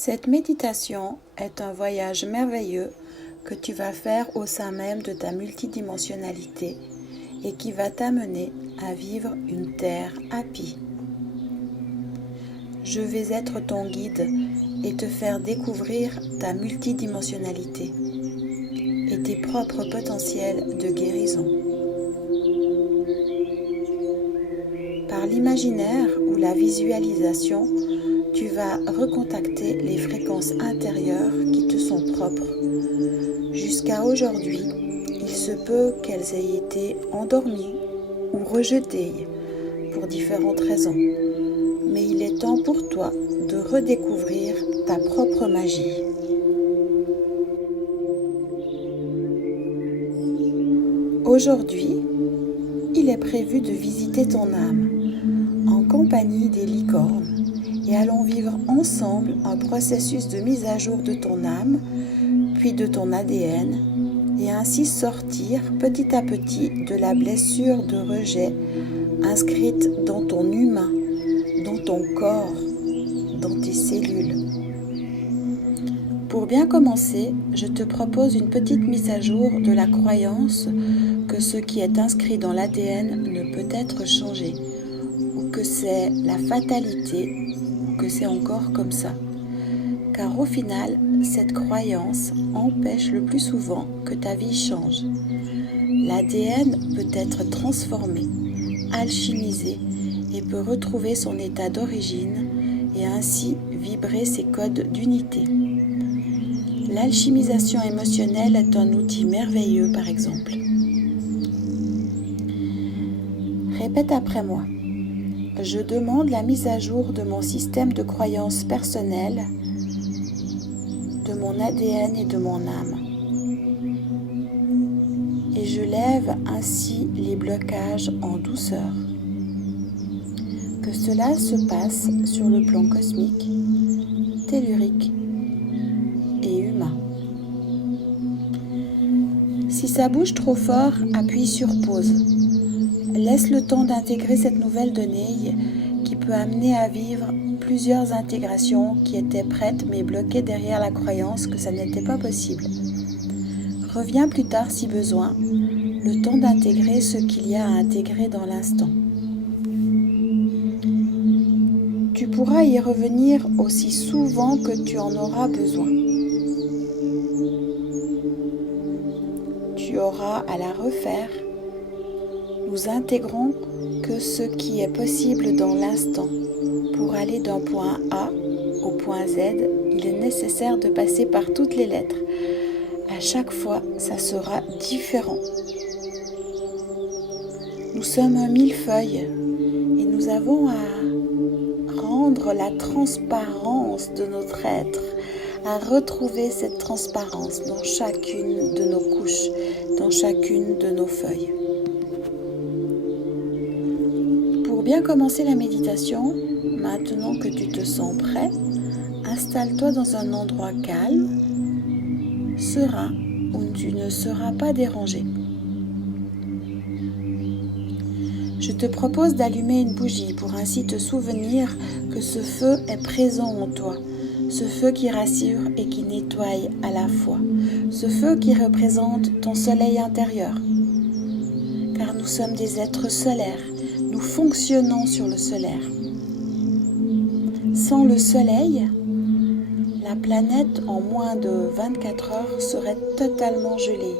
Cette méditation est un voyage merveilleux que tu vas faire au sein même de ta multidimensionnalité et qui va t'amener à vivre une terre happy. Je vais être ton guide et te faire découvrir ta multidimensionnalité et tes propres potentiels de guérison. Par l'imaginaire ou la visualisation, tu vas recontacter les fréquences intérieures qui te sont propres. Jusqu'à aujourd'hui, il se peut qu'elles aient été endormies ou rejetées pour différentes raisons. Mais il est temps pour toi de redécouvrir ta propre magie. Aujourd'hui, il est prévu de visiter ton âme en compagnie des licornes et allons vivre ensemble un processus de mise à jour de ton âme, puis de ton ADN, et ainsi sortir petit à petit de la blessure de rejet inscrite dans ton humain, dans ton corps, dans tes cellules. Pour bien commencer, je te propose une petite mise à jour de la croyance que ce qui est inscrit dans l'ADN ne peut être changé, ou que c'est la fatalité, ou que c'est encore comme ça. Car au final, cette croyance empêche le plus souvent que ta vie change. L'ADN peut être transformé, alchimisé et peut retrouver son état d'origine et ainsi vibrer ses codes d'unité. L'alchimisation émotionnelle est un outil merveilleux par exemple. Répète après moi. Je demande la mise à jour de mon système de croyances personnelles, de mon ADN et de mon âme. Et je lève ainsi les blocages en douceur. Que cela se passe sur le plan cosmique, tellurique et humain. Si ça bouge trop fort, appuie sur pause. Laisse le temps d'intégrer cette nouvelle donnée qui peut amener à vivre plusieurs intégrations qui étaient prêtes mais bloquées derrière la croyance que ça n'était pas possible. Reviens plus tard si besoin, le temps d'intégrer ce qu'il y a à intégrer dans l'instant. Tu pourras y revenir aussi souvent que tu en auras besoin. Tu auras à la refaire. Nous intégrons que ce qui est possible dans l'instant. Pour aller d'un point A au point Z, il est nécessaire de passer par toutes les lettres. À chaque fois, ça sera différent. Nous sommes un millefeuille et nous avons à rendre la transparence de notre être, à retrouver cette transparence dans chacune de nos couches, dans chacune de nos feuilles. Pour bien commencer la méditation, maintenant que tu te sens prêt, installe-toi dans un endroit calme, serein, où tu ne seras pas dérangé. Je te propose d'allumer une bougie pour ainsi te souvenir que ce feu est présent en toi, ce feu qui rassure et qui nettoie à la fois, ce feu qui représente ton soleil intérieur. Car nous sommes des êtres solaires, nous fonctionnons sur le solaire. Sans le soleil, la planète en moins de 24 heures serait totalement gelée.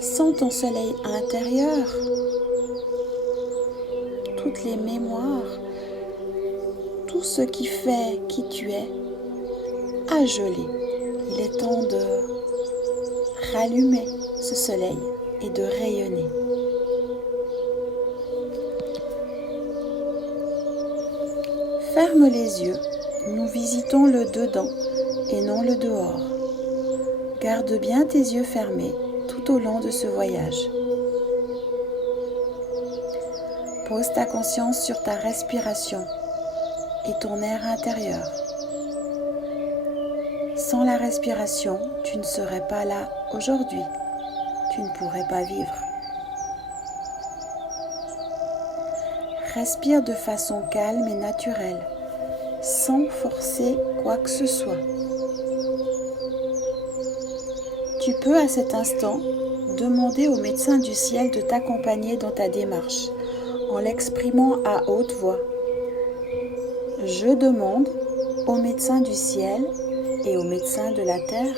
Sans ton soleil intérieur, toutes les mémoires, tout ce qui fait qui tu es, a gelé. Il est temps de rallumer ce soleil et de rayonner. Ferme les yeux, nous visitons le dedans et non le dehors. Garde bien tes yeux fermés tout au long de ce voyage. Pose ta conscience sur ta respiration et ton air intérieur. Sans la respiration, tu ne serais pas là aujourd'hui. Tu ne pourrais pas vivre. Respire de façon calme et naturelle, sans forcer quoi que ce soit. Tu peux à cet instant demander au médecin du ciel de t'accompagner dans ta démarche en l'exprimant à haute voix. Je demande au médecin du ciel et au médecin de la terre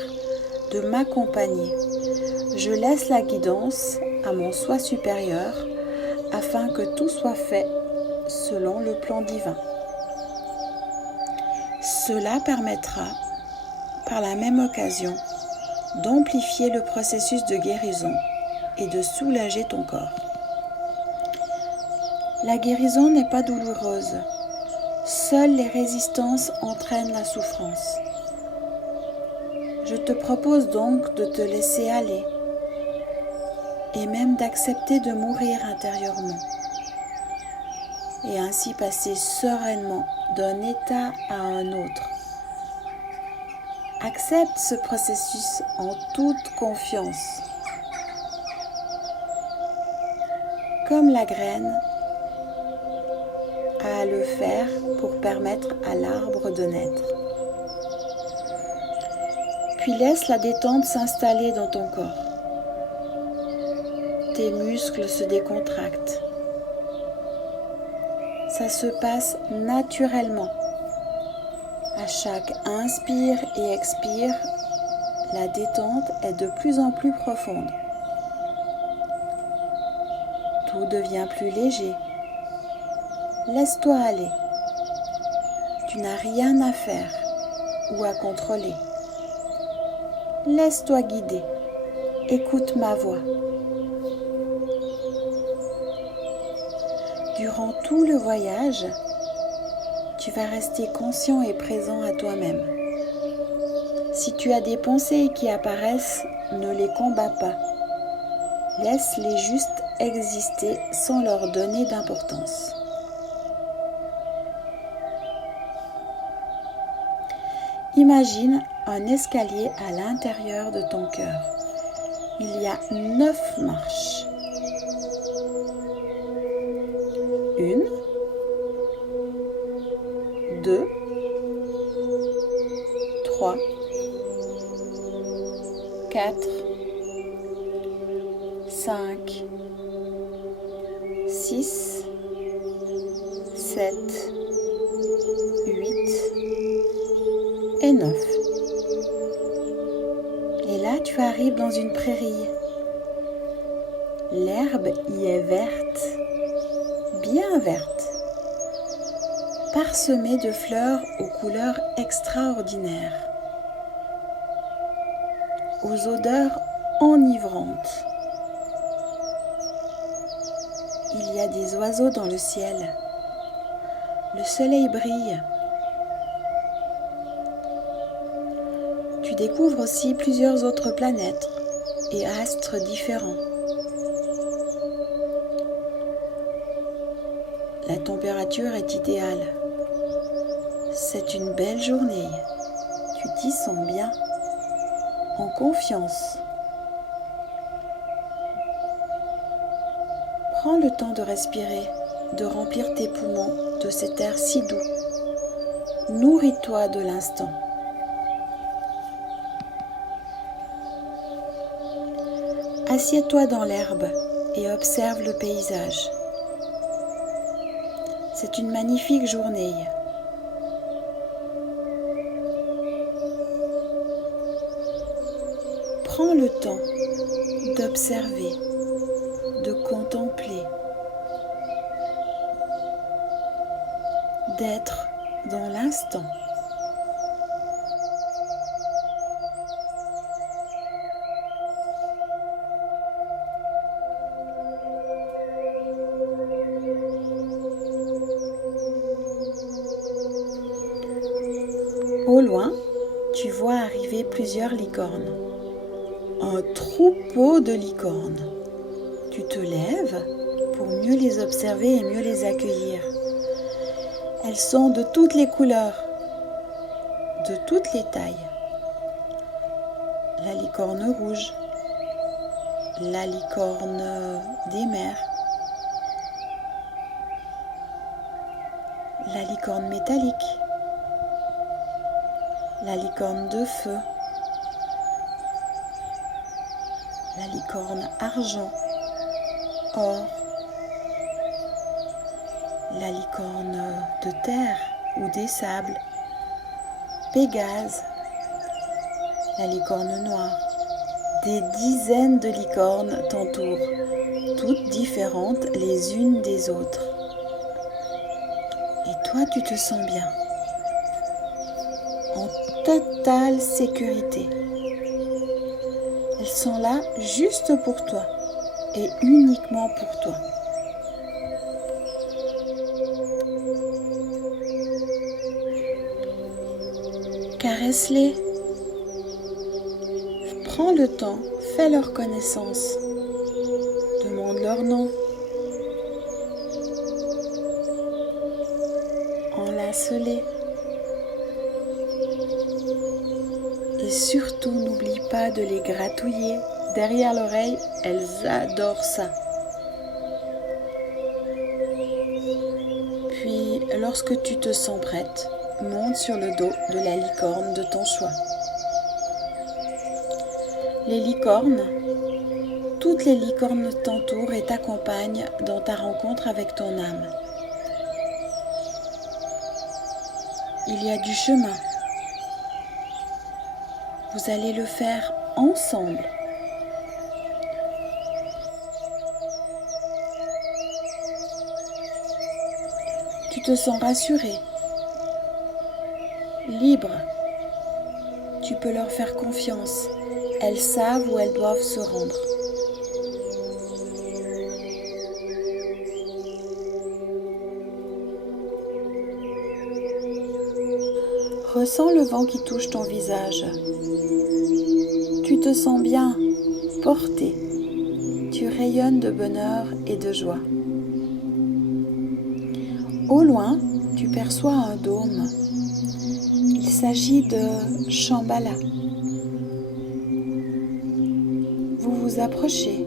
de m'accompagner. Je laisse la guidance à mon soi supérieur afin que tout soit fait selon le plan divin. Cela permettra, par la même occasion, d'amplifier le processus de guérison et de soulager ton corps. La guérison n'est pas douloureuse. Seules les résistances entraînent la souffrance. Je te propose donc de te laisser aller et même d'accepter de mourir intérieurement et ainsi passer sereinement d'un état à un autre. Accepte ce processus en toute confiance. Comme la graine a à le faire pour permettre à l'arbre de naître. Puis laisse la détente s'installer dans ton corps. Tes muscles se décontractent. Ça se passe naturellement. À chaque inspire et expire, la détente est de plus en plus profonde. Tout devient plus léger. Laisse-toi aller. Tu n'as rien à faire ou à contrôler. Laisse-toi guider. Écoute ma voix. Durant tout le voyage, tu vas rester conscient et présent à toi-même. Si tu as des pensées qui apparaissent, ne les combats pas. Laisse-les juste exister sans leur donner d'importance. Imagine un escalier à l'intérieur de ton cœur. Il y a 9 marches. 1, 2, 3, 4, 5, 6, 7, 8 et 9. Et là, tu arrives dans une prairie. L'herbe y est verte, bien verte, parsemée de fleurs aux couleurs extraordinaires, aux odeurs enivrantes. Il y a des oiseaux dans le ciel. Le soleil brille. Tu découvres aussi plusieurs autres planètes et astres différents. La température est idéale. C'est une belle journée. Tu t'y sens bien, en confiance. Prends le temps de respirer, de remplir tes poumons de cet air si doux. Nourris-toi de l'instant. Assieds-toi dans l'herbe et observe le paysage. C'est une magnifique journée. Prends le temps d'observer, de contempler, d'être dans l'instant. Au loin, tu vois arriver plusieurs licornes. Un troupeau de licornes. Tu te lèves pour mieux les observer et mieux les accueillir. Elles sont de toutes les couleurs, de toutes les tailles. La licorne rouge, la licorne des mers, la licorne métallique, la licorne de feu, la licorne argent, or, la licorne de terre ou des sables, Pégase, la licorne noire. Des dizaines de licornes t'entourent, toutes différentes les unes des autres. Et toi, tu te sens bien, en totale sécurité. Elles sont là juste pour toi et uniquement pour toi. Caresse-les. Prends le temps, fais leur connaissance. Demande leur nom. Enlace-les. Et surtout, n'oublie pas de les gratouiller. Derrière l'oreille, elles adorent ça. Puis, lorsque tu te sens prête, monte sur le dos de la licorne de ton choix. Les licornes, toutes les licornes t'entourent et t'accompagnent dans ta rencontre avec ton âme. Il y a du chemin. Vous allez le faire ensemble. Tu te sens rassuré, libre. Tu peux leur faire confiance. Elles savent où elles doivent se rendre. Ressens le vent qui touche ton visage. Tu te sens bien, porté. Tu rayonnes de bonheur et de joie. Au loin, tu perçois un dôme. Il s'agit de Shambhala. Vous vous approchez.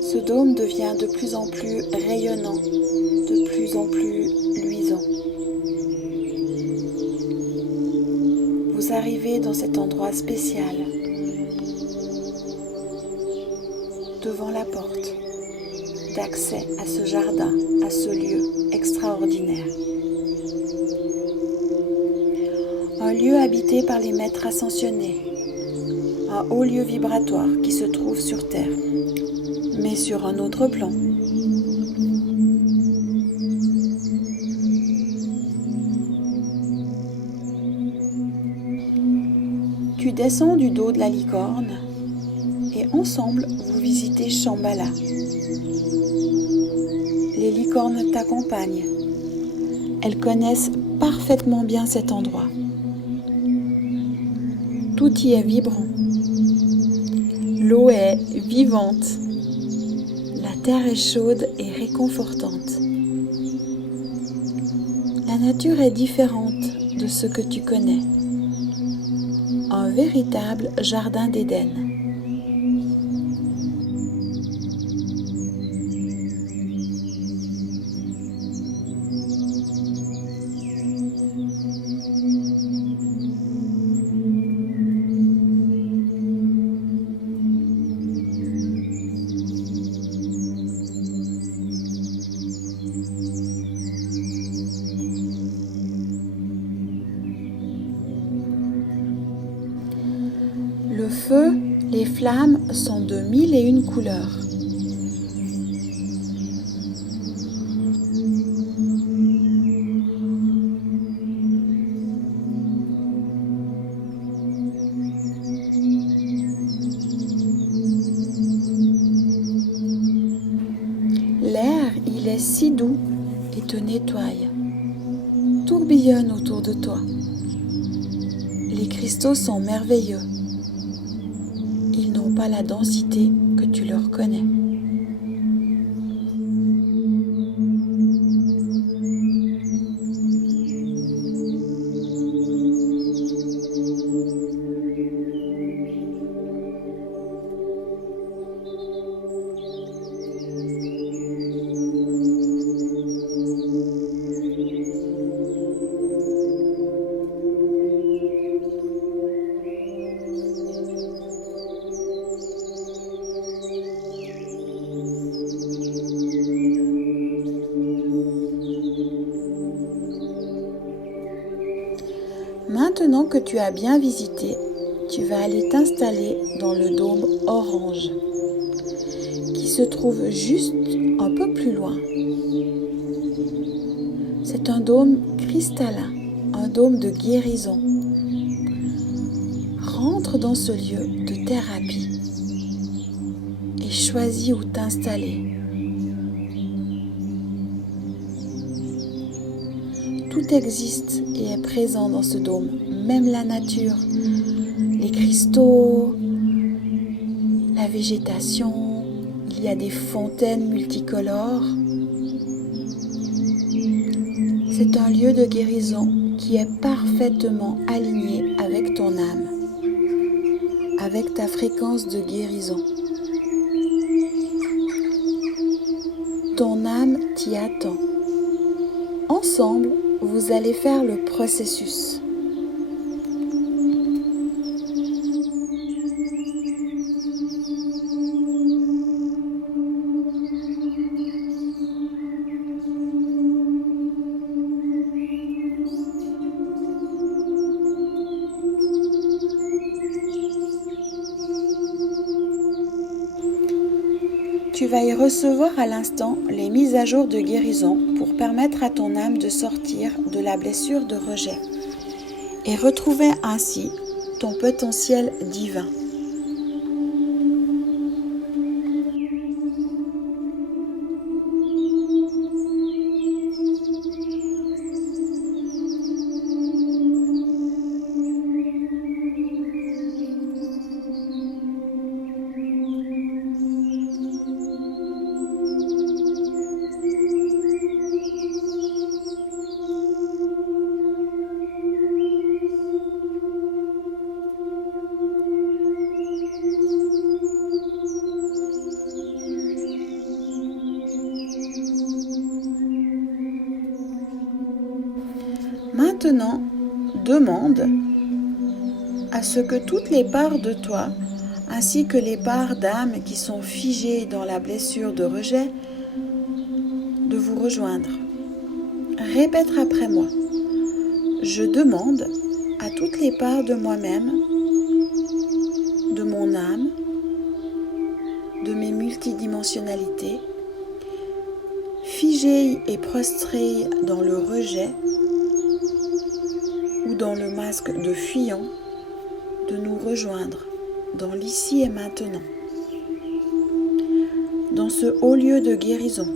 Ce dôme devient de plus en plus rayonnant, de plus en plus luisant. Vous arrivez dans cet endroit spécial, devant la porte d'accès à ce jardin, à ce lieu extraordinaire. Un lieu habité par les maîtres ascensionnés, un haut lieu vibratoire qui se trouve sur Terre, mais sur un autre plan. Tu descends du dos de la licorne et ensemble vous visitez Shambhala. Les licornes t'accompagnent. Elles connaissent parfaitement bien cet endroit. Tout y est vibrant. L'eau est vivante. La terre est chaude et réconfortante. La nature est différente de ce que tu connais. Un véritable jardin d'Éden. Le feu, les flammes sont de 1001 couleurs. L'air, il est si doux et te nettoie. Tourbillonne autour de toi. Les cristaux sont merveilleux. Ils n'ont pas la densité que tu leur connais. Maintenant que tu as bien visité, tu vas aller t'installer dans le dôme orange qui se trouve juste un peu plus loin. C'est un dôme cristallin, un dôme de guérison. Rentre dans ce lieu de thérapie et choisis où t'installer. Tout existe et est présent dans ce dôme, même la nature, les cristaux, la végétation, il y a des fontaines multicolores. C'est un lieu de guérison qui est parfaitement aligné avec ton âme, avec ta fréquence de guérison. Ton âme t'y attend. Ensemble, vous allez faire le processus. Tu vas y recevoir à l'instant les mises à jour de guérison pour permettre à ton âme de sortir de la blessure de rejet et retrouver ainsi ton potentiel divin. Maintenant, demande à ce que toutes les parts de toi, ainsi que les parts d'âme qui sont figées dans la blessure de rejet, de vous rejoindre. Répète après moi. Je demande à toutes les parts de moi-même, de mon âme, de mes multidimensionnalités, figées et prostrées dans le rejet ou dans le masque de fuyant, de nous rejoindre dans l'ici et maintenant, dans ce haut lieu de guérison.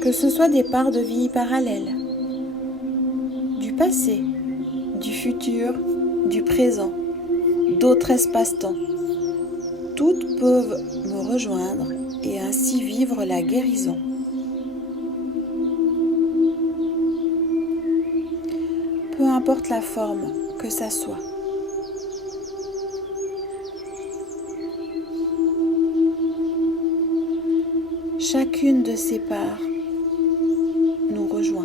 Que ce soit des parts de vie parallèles, du passé, du futur, du présent, d'autres espaces-temps, toutes peuvent me rejoindre et ainsi vivre la guérison. Peu importe la forme que ça soit. Chacune de ces parts nous rejoint.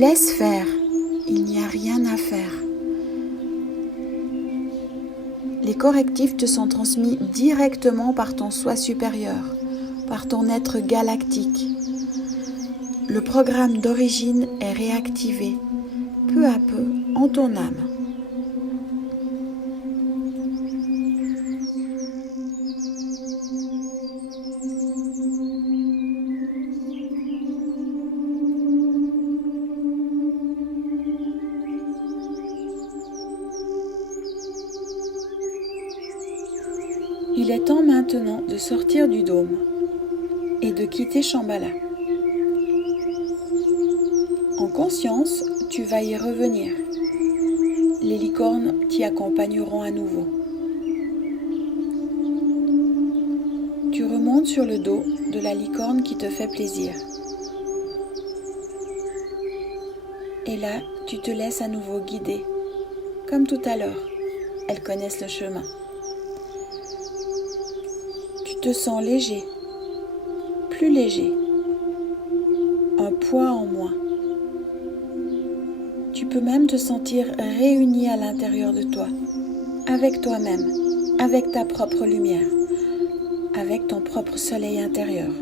Laisse faire, il n'y a rien à faire. Les correctifs te sont transmis directement par ton soi supérieur, par ton être galactique. Le programme d'origine est réactivé, peu à peu, en ton âme. Il est temps maintenant de sortir du dôme et de quitter Shambhala. En conscience, tu vas y revenir. Les licornes t'y accompagneront à nouveau. Tu remontes sur le dos de la licorne qui te fait plaisir. Et là, tu te laisses à nouveau guider. Comme tout à l'heure, elles connaissent le chemin. Tu te sens léger, plus léger, un poids en moins. Tu peux même te sentir réuni à l'intérieur de toi, avec toi-même, avec ta propre lumière, avec ton propre soleil intérieur.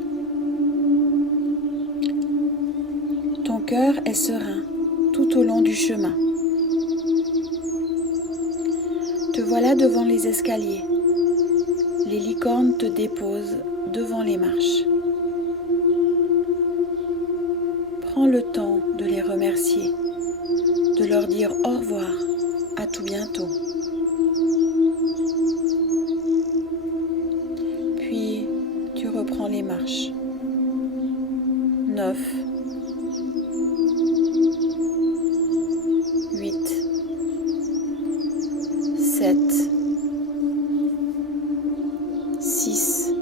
Ton cœur est serein tout au long du chemin. Te voilà devant les escaliers. Les licornes te déposent devant les marches. Prends le temps de les remercier, de leur dire au revoir, à tout bientôt. Puis tu reprends les marches. 9, 8, 7, 6,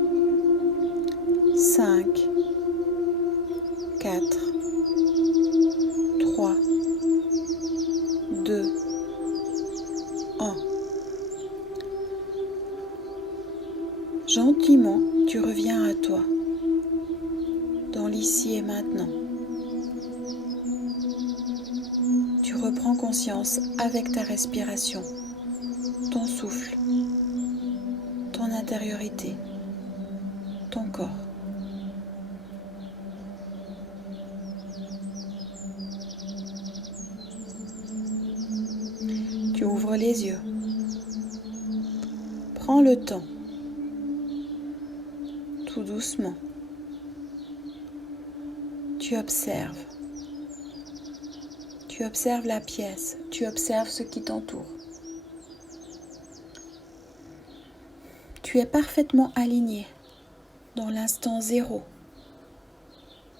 5, 4, 3, 2, 1. Gentiment, tu reviens à toi, dans l'ici et maintenant. Tu reprends conscience avec ta respiration, ton souffle, ton intériorité, ton corps. Tu ouvres les yeux. Prends le temps, tout doucement. Tu observes. Tu observes la pièce, tu observes ce qui t'entoure. Tu es parfaitement aligné dans l'instant zéro,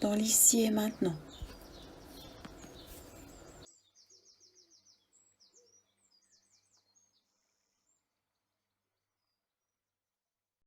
dans l'ici et maintenant.